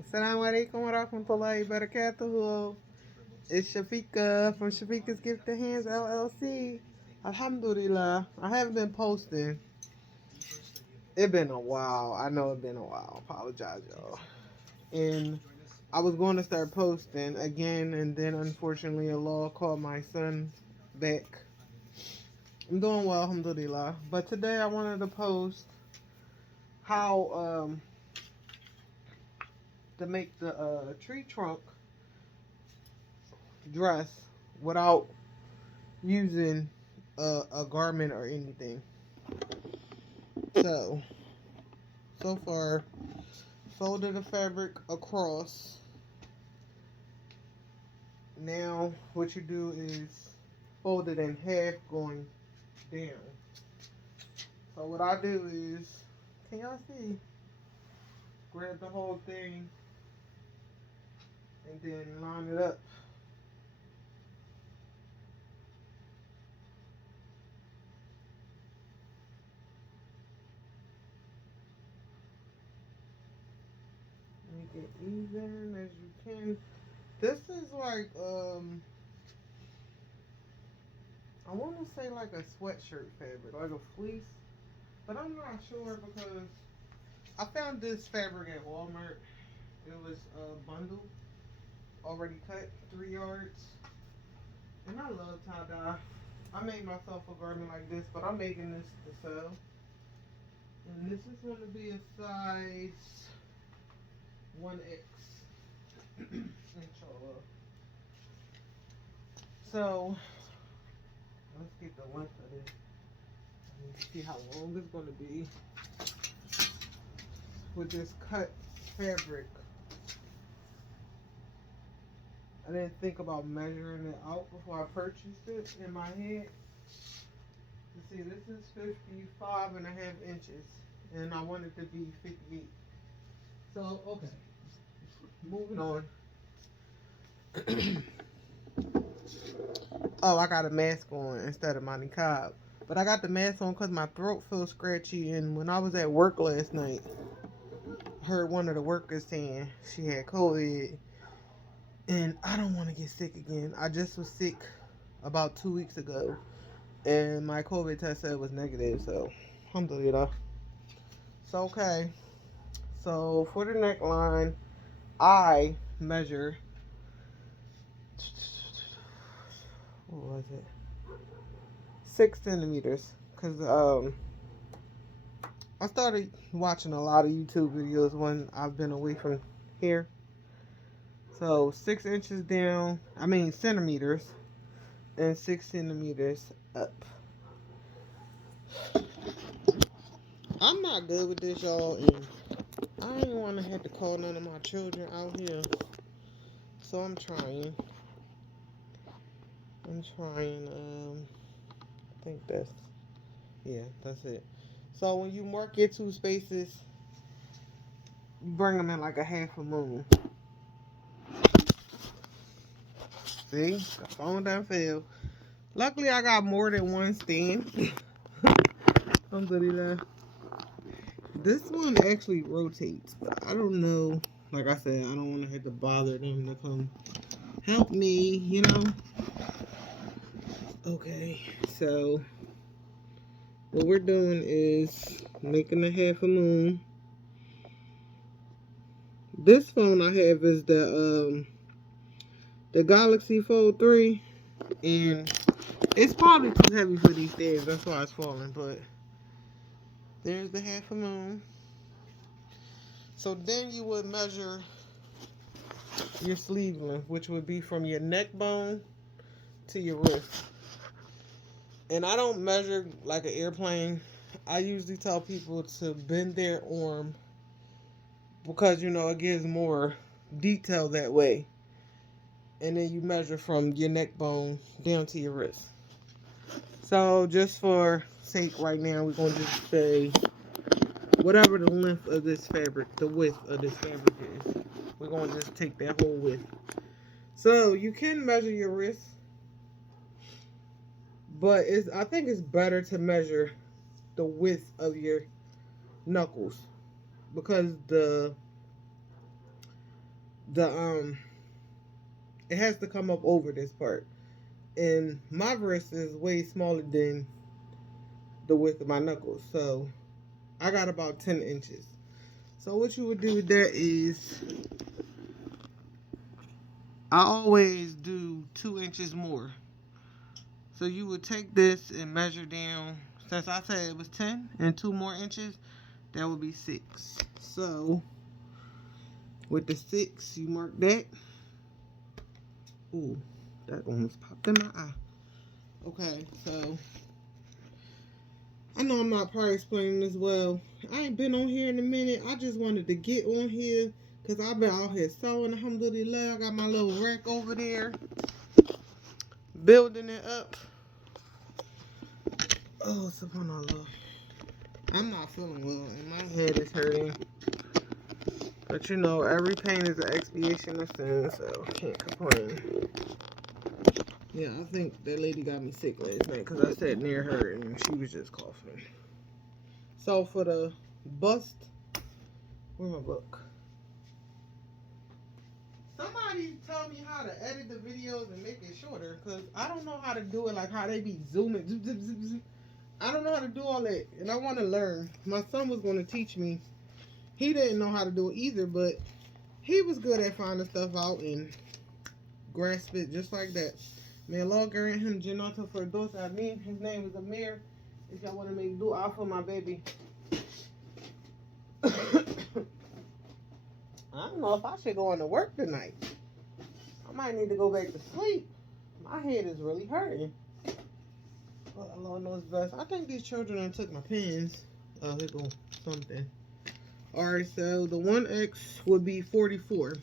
Assalamu alaikum wa rahmatullahi wa barakatuhu. It's Shafika from Shafika's Gifted Hands LLC. Alhamdulillah. I haven't been posting. It's been a while. I know it's been a while. Apologize, y'all. And I was going to start posting again, and then unfortunately, Allah called my son back. I'm doing well, alhamdulillah. But today I wanted to post how to make the tree trunk dress without using a garment or anything. So far, folded the fabric across. Now, what you do is fold it in half going down. So what I do is, can y'all see? Grab the whole thing and then line it up. Make it even as you can. This is like I want to say like a sweatshirt fabric, like a fleece, but I'm not sure because I found this fabric at Walmart. It was a bundle already cut, 3 yards, and I love tie dye. I made myself a garment like this, but I'm making this to sell, and this is going to be a size 1X. Inshallah. So let's get the length of this. See how long it's going to be with this cut fabric. I didn't think about measuring it out before I purchased it in my head. You see, this is 55.5 inches, and I want it to be 58. So, okay, moving on. Oh, I got a mask on instead of my niqab. But I got the mask on because my throat feels scratchy, and when I was at work last night, I heard one of the workers saying she had COVID, and I don't want to get sick again. I just was sick about 2 weeks ago, and my COVID test said it was negative, so alhamdulillah. So, okay. So, for the neckline, I measure, what was it? 6 centimeters. Because I started watching a lot of YouTube videos when I've been away from here. So 6 inches down, centimeters, and 6 centimeters up. I'm not good with this, y'all, and I ain't want to have to call none of my children out here. So I'm trying. I think that's it. So when you mark your 2 spaces, you bring them in like a half a moon. See, the phone done fell. Luckily, I got more than one stand. Alhamdulillah. This one actually rotates, but I don't know. Like I said, I don't want to have to bother them to come help me. Okay, so what we're doing is making a half a moon. This phone I have is the Galaxy Fold 3, and it's probably too heavy for these stands. That's why it's falling. But there's the half a moon. So then you would measure your sleeve length, which would be from your neck bone to your wrist. And I don't measure like an airplane. I usually tell people to bend their arm because it gives more detail that way. And then you measure from your neck bone down to your wrist. So just for sake right now, we're going to just say whatever the length of this fabric, the width of this fabric is. We're going to just take that whole width. So you can measure your wrist, but I think it's better to measure the width of your knuckles because the the it has to come up over this part. And my wrist is way smaller than the width of my knuckles. So I got about 10 inches. So what you would do with that is, I always do 2 inches more. So you would take this and measure down. Since I said it was 10 and 2 more inches, that would be 6. So with the 6, you mark that. Ooh, that almost popped in my eye. Okay, so I know I'm not probably explaining this well. I ain't been on here in a minute. I just wanted to get on here because I've been out here sewing. Alhamdulillah. I got my little rack over there, building it up. Oh, subhanAllah. I'm not feeling well and my head is hurting. But you know, every pain is an expiation of sin, so can't complain. Yeah, I think that lady got me sick last night because I sat near her and she was just coughing. So for the bust, where's my book? Somebody tell me how to edit the videos and make it shorter, because I don't know how to do it, like how they be zooming. Zip, zip, zip, zip. I don't know how to do all that, and I want to learn. My son was going to teach me. He didn't know how to do it either, but he was good at finding stuff out and grasp it just like that. May Allah grant him Jannata for those I mean. His name is Amir. If y'all want to make dua for my baby. I don't know if I should go into work tonight. I might need to go back to sleep. My head is really hurting. But Allah knows best. I think these children done took my pens. Oh, here go something. Alright, so the 1X would be 44.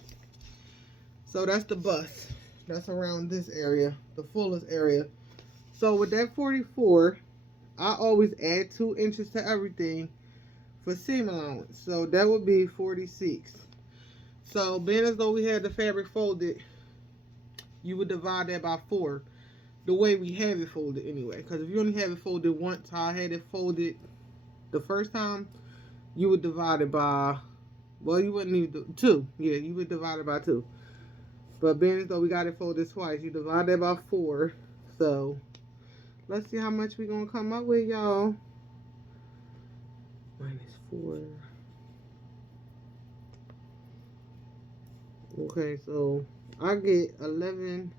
So that's the bust. That's around this area, the fullest area. So with that 44, I always add 2 inches to everything for seam allowance. So that would be 46. So being as though we had the fabric folded, you would divide that by 4. The way we have it folded anyway. Because if you only have it folded once, how I had it folded the first time, you would divide it by, well, you wouldn't need 2. Yeah, you would divide it by 2. But being as though we got it folded twice, you divide that by 4. So let's see how much we're going to come up with, y'all. -4. Okay, so I get 11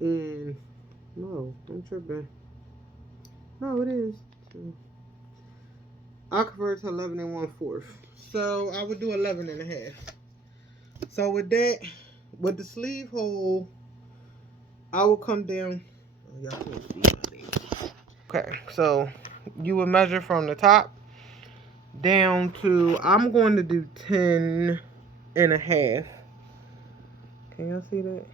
and, no, I'm tripping. No, it is. I convert to 11 and 1/4. So I would do 11 and a half. So with that, with the sleeve hole, I will come down. Oh, y'all can't see my nails. Okay, so you would measure from the top down to, I'm going to do 10 and a half. Can y'all see that?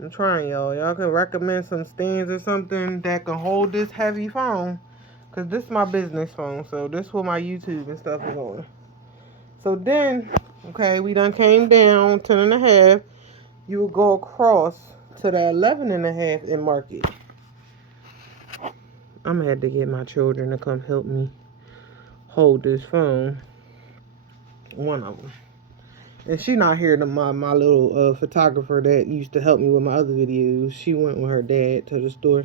I'm trying, y'all. Y'all can recommend some stands or something that can hold this heavy phone. Because this is my business phone. So this is where my YouTube and stuff is on. So then, okay, we done came down 10 and a half. You will go across to the 11 and a half and mark it. I'm going to have to get my children to come help me hold this phone. One of them. And she not here, my little photographer that used to help me with my other videos. She went with her dad to the store.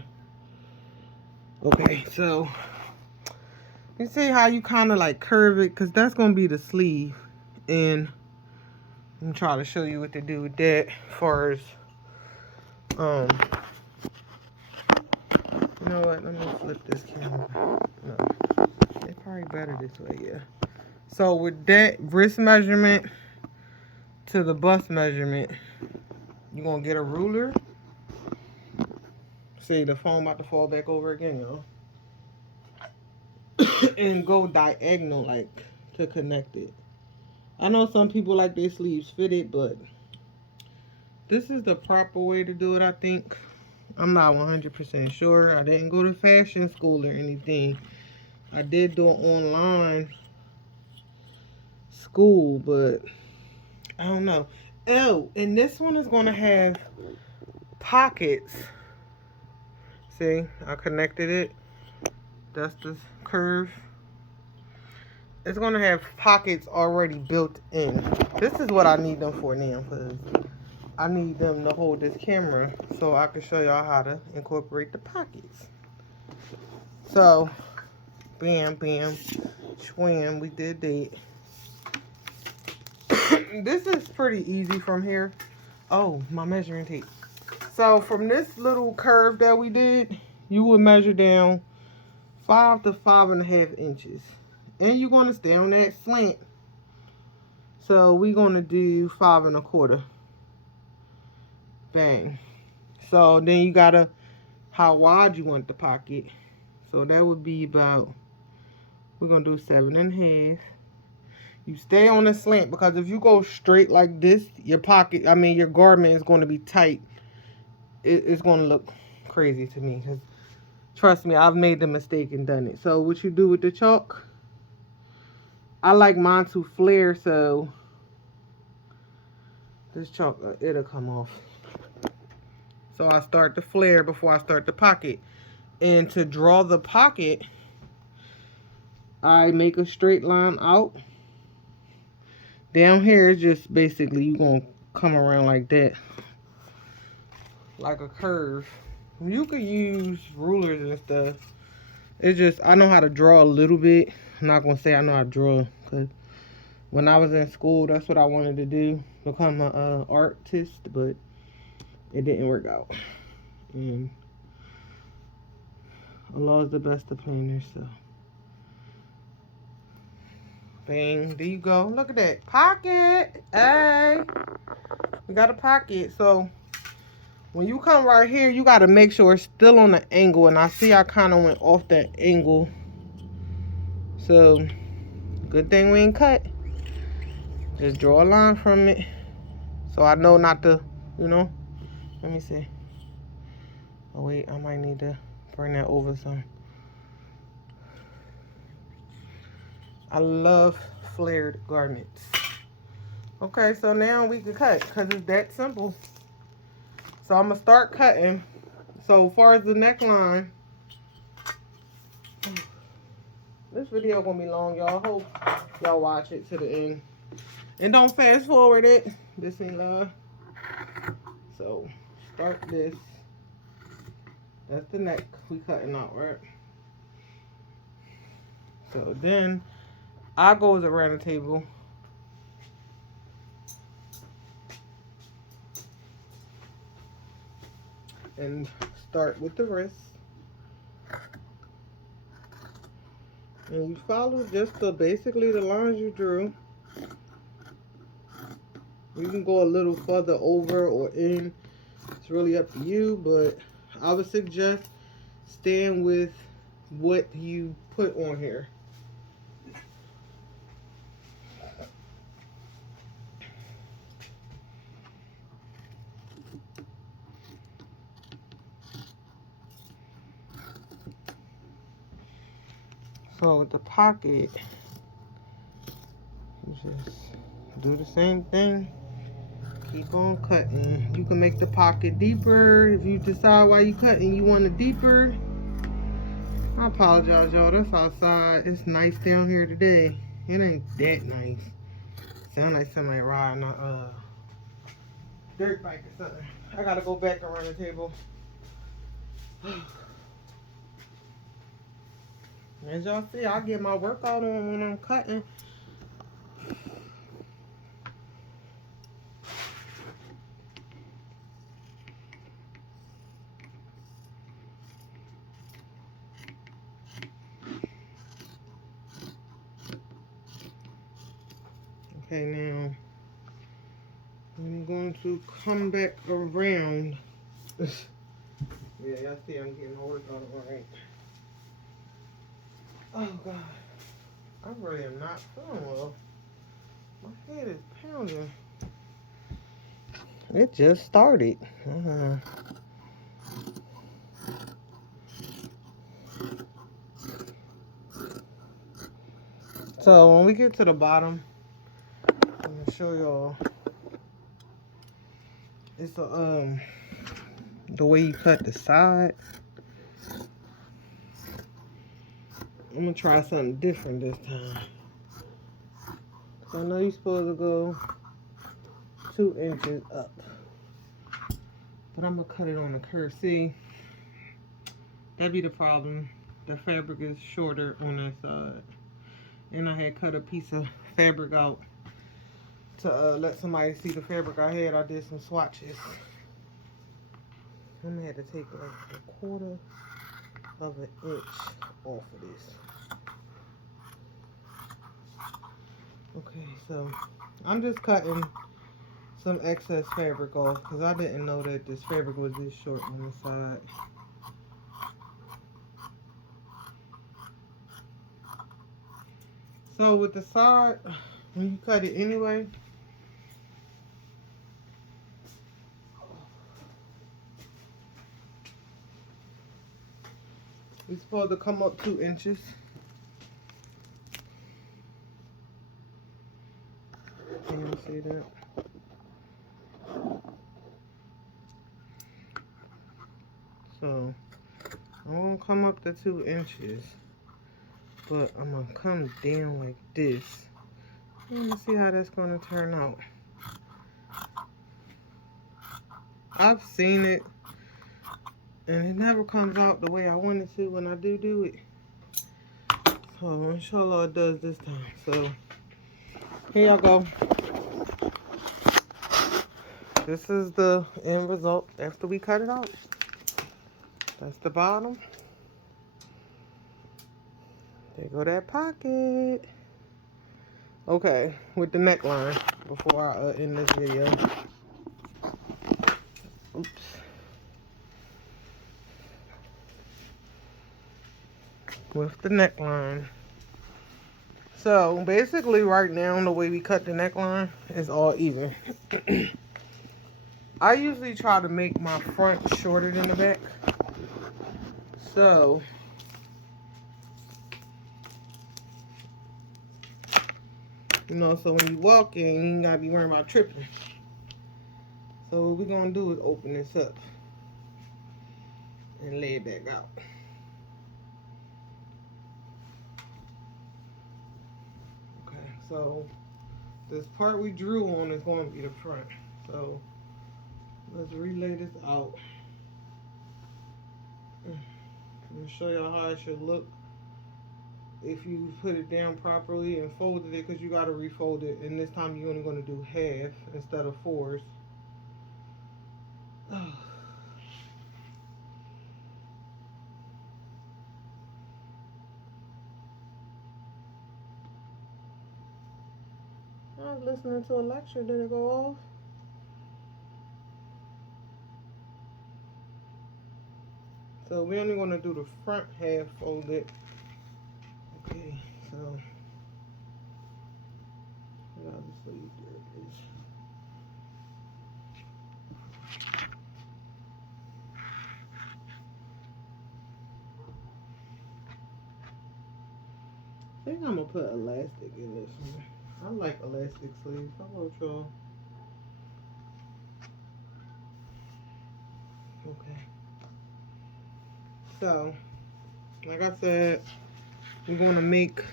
Okay, so you see how you kind of like curve it? Because that's going to be the sleeve. And I'm going to try to show you what to do with that first. You know what? Let me flip this camera. No. It's probably better this way, yeah. So with that wrist measurement to the bust measurement, you're going to get a ruler. See, the phone about to fall back over again, y'all. And go diagonal, like, to connect it. I know some people like their sleeves fitted, but this is the proper way to do it, I think. I'm not 100% sure. I didn't go to fashion school or anything. I did do an online school, but I don't know. Oh, and this one is going to have pockets. See, I connected it. That's the curve. it's gonna have pockets already built in. This is what I need them for now, because I need them to hold this camera so I can show y'all how to incorporate the pockets. So, bam, bam, swim, we did that. This is pretty easy from here. Oh, my measuring tape. So, from this little curve that we did, you would measure down 5 to 5.5 inches. And you're going to stay on that slant. So, we're going to do 5 1/4. Bang. So, then you got to, how wide you want the pocket. So, that would be about, we're going to do 7.5. You stay on the slant, because if you go straight like this, your pocket, your garment is going to be tight. It's going to look crazy to me. Because trust me, I've made the mistake and done it. So what you do with the chalk, I like mine to flare, so this chalk, it'll come off. So I start the flare before I start the pocket. And to draw the pocket, I make a straight line out. Down here, it's just basically you're going to come around like that. Like a curve. You could use rulers and stuff. It's just, I know how to draw a little bit. I'm not going to say I know how to draw. Because when I was in school, that's what I wanted to do. Become an artist. But it didn't work out. And Allah is the best of planners, so. Bang, there you go. Look at that. Pocket. Hey. We got a pocket. So, when you come right here, you got to make sure it's still on the angle. And I see I kind of went off that angle. So, good thing we ain't cut. Just draw a line from it. So, I know not to, let me see. Oh, wait, I might need to bring that over some. I love flared garments. Okay, so now we can cut because it's that simple. So I'm going to start cutting. So far as the neckline, this video going to be long, y'all. Hope y'all watch it to the end. And don't fast forward it. Bismillah. So start this. That's the neck we cutting out, right? So then I goes around the table. And start with the wrist. And you follow just basically the lines you drew. You can go a little further over or in. It's really up to you, but I would suggest staying with what you put on here. So with the pocket, you just do the same thing. Keep on cutting. You can make the pocket deeper if you decide while you cutting you want it deeper. I apologize, y'all. That's outside. It's nice down here today. It ain't that nice. Sound like somebody riding a dirt bike or something. I gotta go back around the table. As y'all see, I get my workout on when I'm cutting. Okay, now I'm going to come back around. Yeah, y'all see I'm getting my workout on right. Oh God, I really am not feeling well. My head is pounding. It just started. So when we get to the bottom, I'm gonna show y'all. It's the way you cut the side. I'm gonna try something different this time. I know you're supposed to go 2 inches up. But I'm going to cut it on the curve. See, that'd be the problem. The fabric is shorter on that side. And I had cut a piece of fabric out to let somebody see the fabric I had. I did some swatches. I'm going to have to take like 1/4 of an inch off of this. Okay, so I'm just cutting some excess fabric off because I didn't know that this fabric was this short on the side. So with the side, when you cut it anyway, it's supposed to come up 2 inches. Can you see that? So I'm gonna come up to 2 inches, but I'm gonna come down like this. Let's see how that's gonna turn out. I've seen it, and it never comes out the way I want it to when I do it. So inshallah it does this time. So here y'all go. This is the end result after we cut it out. That's the bottom. There go that pocket. Okay, with the neckline before I end this video. Oops. With the neckline. So basically right now the way we cut the neckline is all even. I usually try to make my front shorter than the back. So you know, so when you walk in, you ain't gotta be worrying about tripping. So what we're gonna do is open this up and lay it back out. Okay, so this part we drew on is going to be the front. So let's relay this out. I'm gonna show y'all how it should look if you put it down properly and folded it, because you got to refold it, and this time you're only going to do half instead of 4s. I was listening to a lecture. Did it go off? So we're only going to do the front half folded. Okay, so obviously there it is. I think I'm gonna put elastic in this one. I like elastic sleeves. How about y'all? Okay. So, like I said, we're gonna make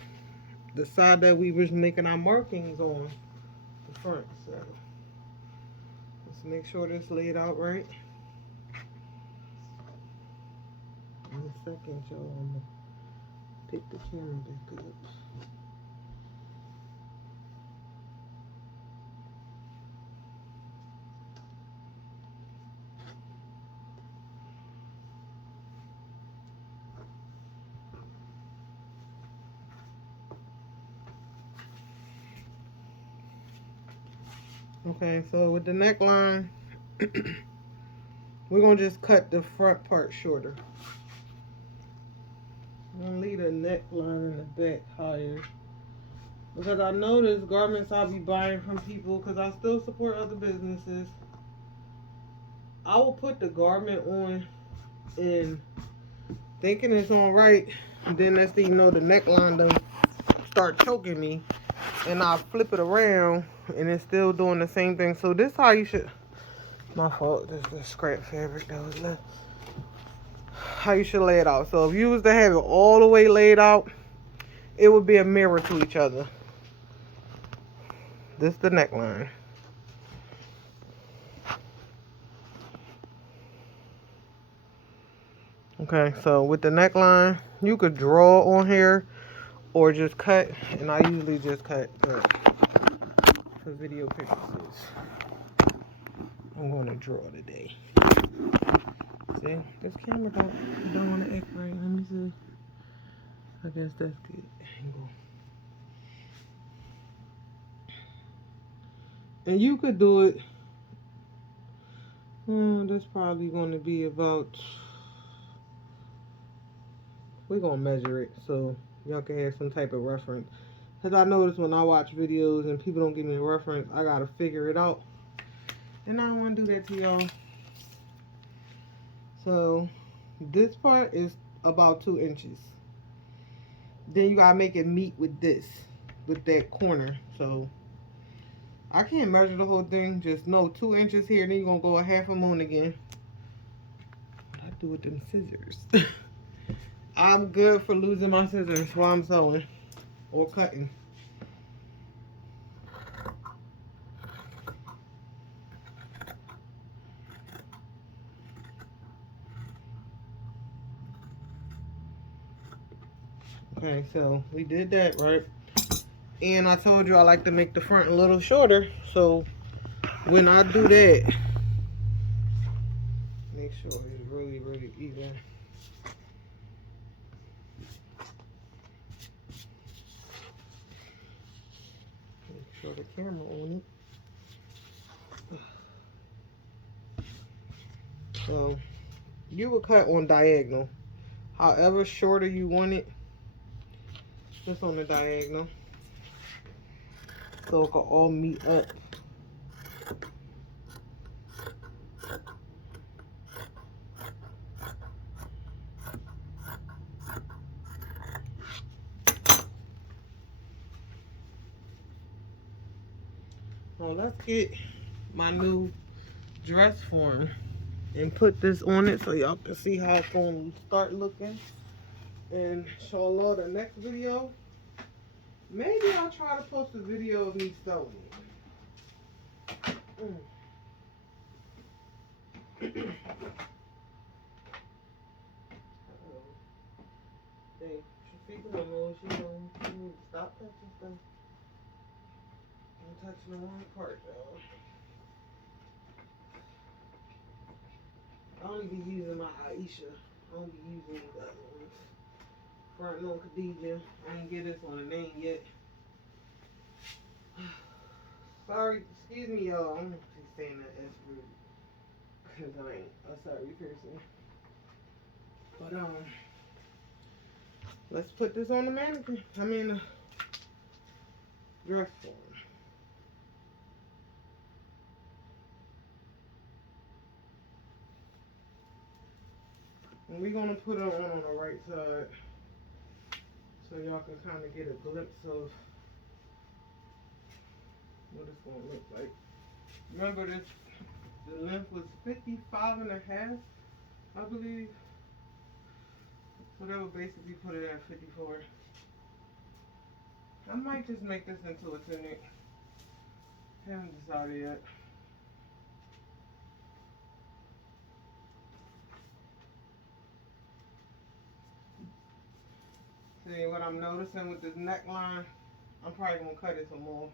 the side that we was making our markings on the front. So let's make sure this laid out right. In a second, y'all, I'm gonna pick the camera back up. Okay, so with the neckline, we're going to just cut the front part shorter. I'm going to leave the neckline in the back higher. Because I notice garments I'll be buying from people, because I still support other businesses. I will put the garment on and thinking it's all right. And then next thing you know, the neckline done start choking me. And I flip it around and it's still doing the same thing. So this is how you should, my fault, this is the scrap fabric that was left. How you should lay it out. So if you was to have it all the way laid out, it would be a mirror to each other. This the neckline. Okay, so with the neckline, you could draw on here or just cut, and I usually just cut for video purposes. I'm going to draw today. See, this camera don't want to act right. Let me see. I guess that's the angle. And you could do it. This probably going to be about. We're going to measure it so y'all can have some type of reference. Because I notice when I watch videos and people don't give me a reference, I got to figure it out. And I don't want to do that to y'all. So this part is about 2 inches. Then you got to make it meet with this, with that corner. So I can't measure the whole thing. Just know 2 inches here. Then you're going to go a half a moon again. What I do with them scissors? I'm good for losing my scissors while I'm sewing or cutting. Okay, so we did that, right? And I told you I like to make the front a little shorter. So when I do that, make sure it's really, really even. Make sure the camera on it. So you would cut on diagonal. However shorter you want it, just on the diagonal. So it can all meet up. Now let's get my new dress form and put this on it so y'all can see how it's going to start looking. And inshallah, the next video, maybe I'll try to post a video of me sewing it. Hey, she don't know she need to stop touching stuff. I'm touching the wrong part, y'all. I only be using my Aisha. I don't be using the other ones. Front no Khadija. I ain't get this one a name yet. Sorry, excuse me, y'all. I'm gonna keep saying that as rude. Because I ain't a sorry person. But, let's put this on the mannequin. I mean, the dress form. And we're going to put it on the right side so y'all can kind of get a glimpse of what it's going to look like. Remember this, the length was 55.5, I believe. So that would basically put it at 54. I might just make this into a tunic. Haven't decided yet. See what I'm noticing with this neckline? I'm probably gonna cut it some more.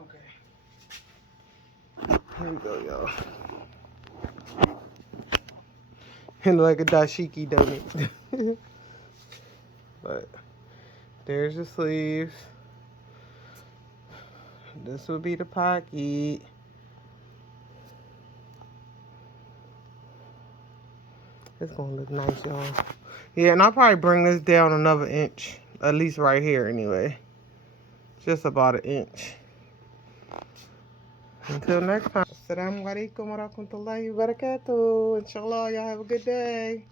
Okay. Here we go, y'all. And like a dashiki, don't it? But there's the sleeves. This would be the pocket. It's gonna look nice, y'all. Yeah, and I'll probably bring this down another inch. At least right here, anyway. Just about 1 inch. Until next time. Assalamu alaikum wa rahmatullahi wa barakatuh. Inshallah, y'all have a good day.